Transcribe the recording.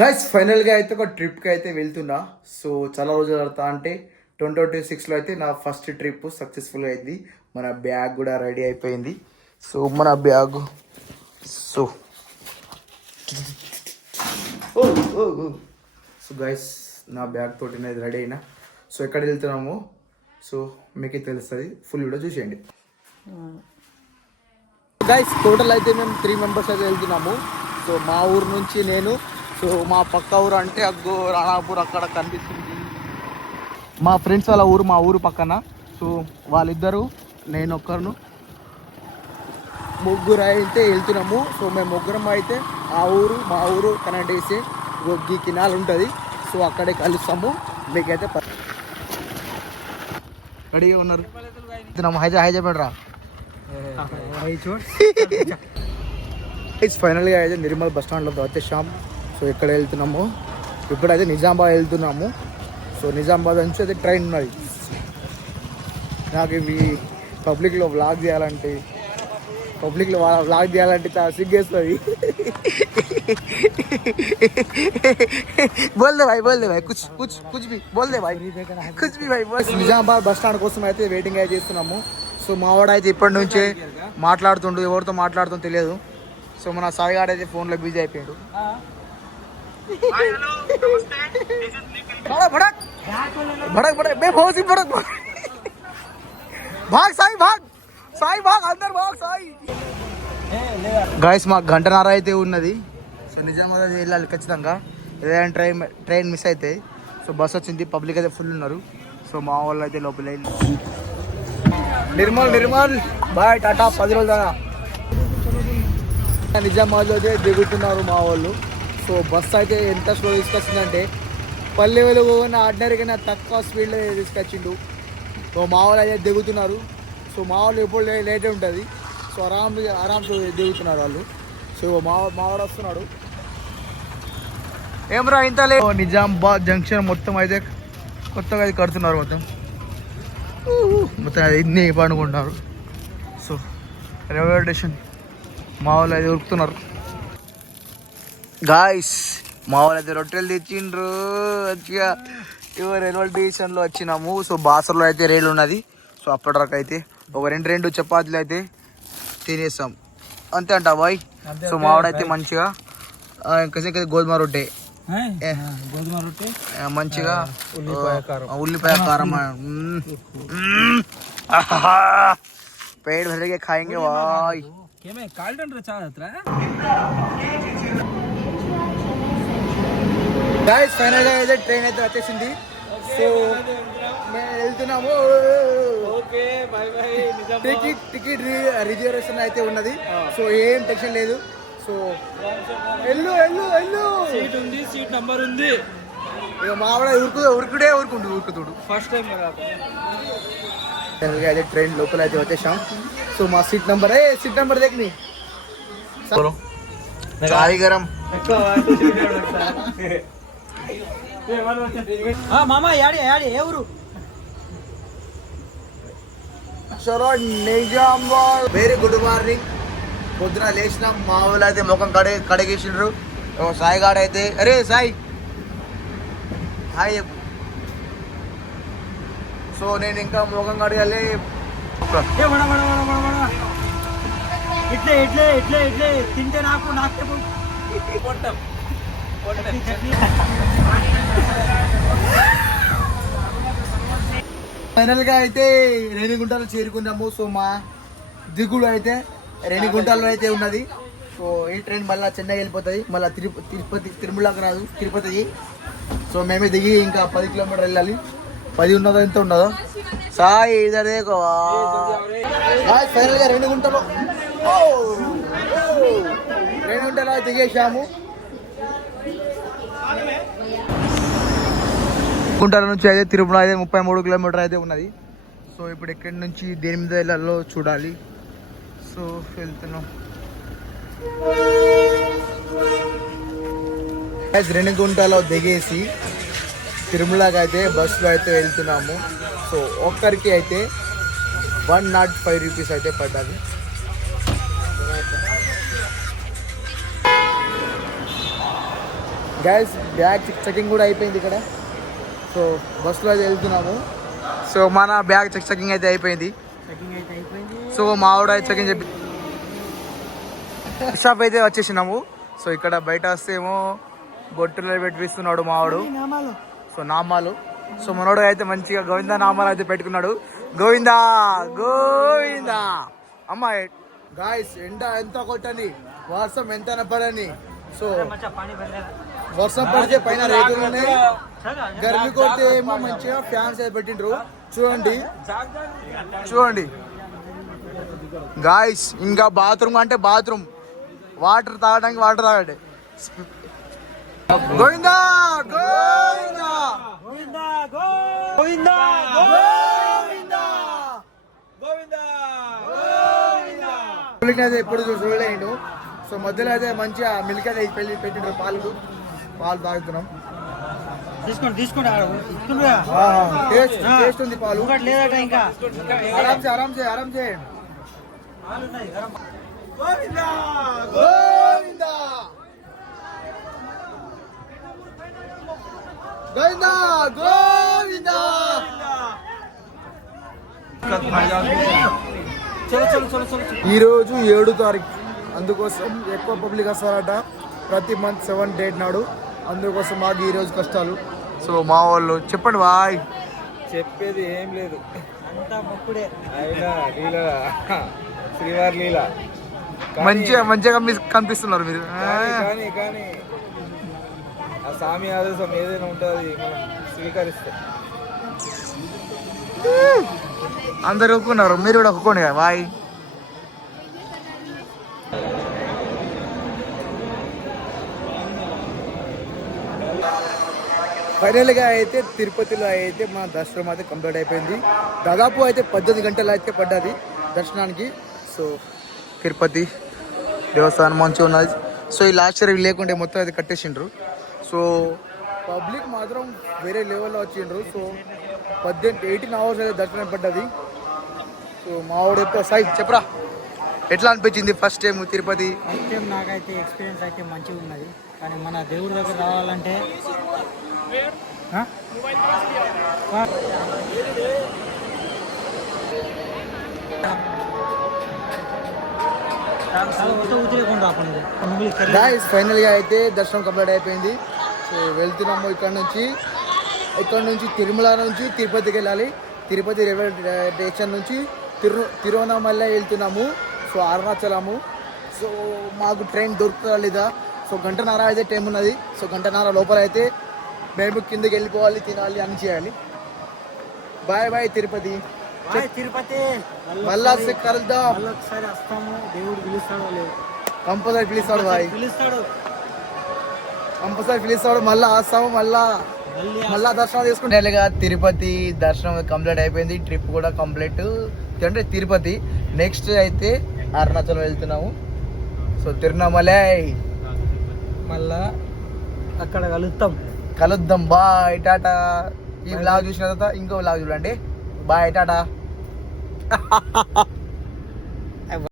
Guys ఫైనల్గా అయితే ఒక ట్రిప్కి అయితే వెళ్తున్నా. సో చాలా రోజులు తర్వాత అంటే 2026లో అయితే నా ఫస్ట్ ట్రిప్ సక్సెస్ఫుల్ అయింది. మన బ్యాగ్ కూడా రెడీ అయిపోయింది. సో మన బ్యాగ్ సో ఓ ఓ ఓ సో గైస్ నా బ్యాగ్ తోటి నేను రెడీ అయినా. సో ఎక్కడ వెళ్తున్నామో సో మీకే తెలుస్తుంది, ఫుల్ వీడియో చూసేయండి. గైస్ టోటల్ అయితే మేము 3 మెంబర్స్ అయితే వెళ్తున్నాము. సో మా ఊరు నుంచి నేను, సో మా పక్క ఊరు అంటే అగ్గో రాణాపూర్ అక్కడ కనిపిస్తుంది మా ఫ్రెండ్స్ వాళ్ళ ఊరు, మా ఊరు పక్కన. సో వాళ్ళిద్దరు నేను ఒక్కరును ముగ్గురు అయితే వెళ్తున్నాము. సో మేము ముగ్గురం అయితే ఆ ఊరు మా ఊరు కనెక్ట్ చేసి గొగ్గి కినాలు ఉంటుంది. సో అక్కడే కలుస్తాము. మీకైతే రెడీగా ఉన్నారు. హైజా హైజా పెట్టరా. ఫైనల్గా అయితే నిర్మల్ బస్ స్టాండ్లో వచ్చేసాం. సో ఎక్కడ వెళ్తున్నాము ఇప్పుడైతే నిజామాబాద్ వెళ్తున్నాము. సో నిజామాబాద్ నుంచి అయితే ట్రైన్ ఉన్నది. నాకు ఇవి పబ్లిక్లో వ్లాగ్ చేయాలంటే చాలా సిగ్గేస్తుంది. బోల్దే భాయ్ నిజామాబాద్ బస్ స్టాండ్ కోసం అయితే వెయిటింగ్ అయితే చేస్తున్నాము. సో మావాడైతే ఇప్పటి నుంచే మాట్లాడుతుండు, ఎవరితో మాట్లాడుతుందో తెలియదు. సో మన సాయిగాడు అయితే ఫోన్లో బిజీ అయిపోయాడు. గాయస్ మాకు గంటన్నర అయితే ఉన్నది. సో నిజామాబాద్ వెళ్ళాలి ఖచ్చితంగా. ఏదైనా ట్రైన్ మిస్ అయితే. సో బస్ వచ్చింది, పబ్లిక్ అయితే ఫుల్ ఉన్నారు. సో మా వాళ్ళు అయితే లోపల నిర్మల్ బాయ్ టాటా 10 రోజుల దాకా నిజామాబాద్లో అయితే దిగుతున్నారు మా వాళ్ళు. సో బస్సు అయితే ఎంత స్లో తీసుకొచ్చిందంటే పల్లె వెలుగు ఆర్డినరీ కన్నా తక్కువ స్పీడ్లో తీసుకొచ్చిండు. సో మా వాళ్ళు అయితే దిగుతున్నారు. సో మా వాళ్ళు ఎప్పుడు లేటే ఉంటుంది. సో ఆరామ్స్ దిగుతున్నారు వాళ్ళు. సో మావాడు వస్తున్నాడు. ఏమరా ఇంత లేదు. నిజామాబాద్ జంక్షన్ మొత్తం అయితే కొత్తగా అది కడుతున్నారు. మొత్తం ఇన్ని పండుకుంటున్నారు. సో రైల్వే స్టేషన్ మా వాళ్ళు అయితే ఉరుకుతున్నారు. గాయస్ మా వాళ్ళు అయితే రొట్టెలు తెచ్చిండ్రు మంచిగా. రైల్వే స్టేషన్లో వచ్చినాము. సో బాసర్లో అయితే రైలు ఉన్నది. సో అప్పటి వరకు అయితే ఒక రెండు చపాతీలు అయితే తినేస్తాం అంతే అంట బాయ్. సో మావాడైతే మంచిగా ఇంకా గోధుమ రొట్టె మంచిగా ఉల్లిపాయ కారం पेट भर के खाएंगे भाई. गाइस फाइनल అయితే ట్రైన్ అయితే వచ్చేసింది. సో మేము వెళ్తున్నాము. Okay by by. Ticket reservation అయితే ఉన్నది. సో ఏం టెన్షన్ లేదు. సో ఎల్లు సీట్ నంబర్ ఉంది. ఇక మావాడ ఉరుకుతుడు ఫస్ట్ టైం అయితే ట్రైన్ లోపల అయితే వచ్చేసాం. సో మా సీట్ నెంబర్ देखनी చాయ్ గరం మామ యాడి ఏ ఊరు? చలో నిజామాబాద్. Very good morning. పొద్దున లేచినాం. మా వాళ్ళు అయితే ముఖం కడిగేసిండ్రు. సాయి గాడు అయితే అరే సాయి హాయ్. సో నేను ఇంకా ముఖం కడగాలి. ఇట్లే తింటే నాకే ఫైనల్గా అయితే రేణిగుంటలో చేరుకున్నాము. సో మా దిగుడు అయితే రేణిగుంటలో అయితే ఉన్నది. సో ఈ ట్రైన్ మళ్ళీ చెన్నై వెళ్ళిపోతుంది. మళ్ళీ తిరుమలకి రాదు, తిరుపతి. సో మేమే దిగి ఇంకా 10 కిలోమీటర్లు వెళ్ళాలి. 10 ఉన్నదో ఎంత ఉన్నదో సాయి ఇదే ఫైనల్గా రేణిగుంటలో దిగేసాము. గుంటల నుంచి అయితే తిరుమల అయితే 33 కిలోమీటర్ అయితే ఉన్నది. సో ఇప్పుడు ఎక్కడి నుంచి దేని మీద వెళ్ళాలో చూడాలి. సో వెళ్తున్నాం. రేణిగుంటలో దిగేసి తిరుమలకి అయితే బస్సులో అయితే వెళ్తున్నాము. సో ఒక్కరికి అయితే 105 రూపీస్ అయితే పడ్డది. గైస్ బ్యాగ్ చెకింగ్ కూడా అయిపోయింది ఇక్కడ. సో బస్సులో అయితే వెళ్తున్నాము. సో మన బ్యాగ్ చెకింగ్ అయితే అయిపోయింది. సో మా ఆవిడ చెకింగ్ చెప్పి షాప్ అయితే వచ్చేసినాము. సో ఇక్కడ బయట వస్తేమో బొట్టులో పెట్టిస్తున్నాడు మావాడు. సో నామాలు. సో మనోడు అయితే మంచిగా గోవిందా నామాలు అయితే పెట్టుకున్నాడు. గోవిందా గోవిందా. అమ్మాయి గాయస్ ఎండ ఎంత కొట్టని, వర్షం ఎంత పడని. సో వర్షం పడితే పైన రేకులు ఉన్నాయి, గర్మి కొడితే ఏమో మంచిగా ఫ్యాన్స్ అయితే పెట్టిండ్రు. చూడండి చూడండి గాయస్. ఇంకా బాత్రూమ్ అంటే బాత్రూమ్, వాటర్ తాగడానికి వాటర్ తాగండి. గోవిందా గోవిందా గోవిందా గోవిందా గోవిందా అయితే ఎప్పుడు చూడలేను. సో మధ్యలో అయితే మంచిగా మిల్క్ అయితే పెళ్లి పెట్టిండ్రు. పాలు తాగుతున్నాం. తీసుకోండి టేస్ట్ ఉంది పాలు. లేదట ఇంకా ఆరామ్సే గోవిందా గోవిందా గోవిందా గోవిందా. ఈరోజు 7వ తారీఖు, అందుకోసం ఎక్కువ పబ్లిక్ వస్తారట ప్రతి మంత్ 7th డేట్ నాడు. అందుకోసం మాకు ఈరోజు కష్టాలు. సో మా వాళ్ళు చెప్పండి బాయ్. చెప్పేది ఏం లేదు, అంతా మొక్కుడే. అయినా లీల శ్రీవారి లీల. మంచిగా కనిపిస్తున్నారు మీరు. కానీ కానీ ఆ స్వామి ఆదేశం ఏదైనా ఉంటుంది మనం స్వీకరిస్తాం. అందరు ఒప్పుకున్నారు, మీరు కూడా ఒప్పుకోండి కదా బాయ్. ఫైనల్గా అయితే తిరుపతిలో అయితే మన దర్శనం అయితే కంప్లీట్ అయిపోయింది. దాదాపు అయితే 18 గంటలు అయితే పడ్డది దర్శనానికి. సో తిరుపతి దేవస్థానం మంచిగా ఉన్నది. సో ఈ లాస్ట్ ఇయర్ లేకుంటే మొత్తం అయితే కట్టేసిండ్రు. సో పబ్లిక్ మాత్రం వేరే లెవెల్లో వచ్చిండ్రు. సో 18 hours అయితే దర్శనం పడ్డది. సో మా వాడు సాయి చెప్పరా ఎట్లా అనిపించింది first time Tirupati? First time నాకైతే ఎక్స్పీరియన్స్ అయితే మంచిగా ఉన్నది. కానీ మన దేవుడి దగ్గర రావాలంటే ఫైనల్గా అయితే దర్శనం కంప్లీట్ అయిపోయింది. సో వెళ్తున్నాము ఇక్కడ నుంచి తిరుమల నుంచి తిరుపతికి వెళ్ళాలి. తిరుపతి రైల్వే స్టేషన్ నుంచి తిరువణామలై వెళ్తున్నాము. సో అరుణాచలము. సో మాకు ట్రైన్ దొరుకుతుందా లేదా? సో 1.5 గంట అయితే టైం ఉన్నది. సో 1.5 గంట లోపల అయితే మేము కిందకి వెళ్ళిపోవాలి, తినాలి, అని చేయాలి. Bye bye Tirupati. తిరుపతి మళ్ళా కలుద్దాం. ఒకసారి వస్తాము. దేవుడు పిలుస్తాడో లేదు? కంపల్సరీ పిలుస్తాడు బాయ్, కంపల్సరీ పిలుస్తాడు. మళ్ళీ వస్తాము, మళ్ళా దర్శనం చేసుకుంటే. తిరుపతి దర్శనం కంప్లీట్ అయిపోయింది. ట్రిప్ కూడా కంప్లీట్ అంటే తిరుపతి. నెక్స్ట్ అయితే అరుణాచలం వెళ్తున్నాము. సో తిరువణామలై మళ్ళా అక్కడ కలుద్దాం. బాయ్ టాటా. ఈ వ్లాగ్ చూసిన తర్వాత ఇంకో వ్లాగ్ చూడండి. బాయ్ టాటా.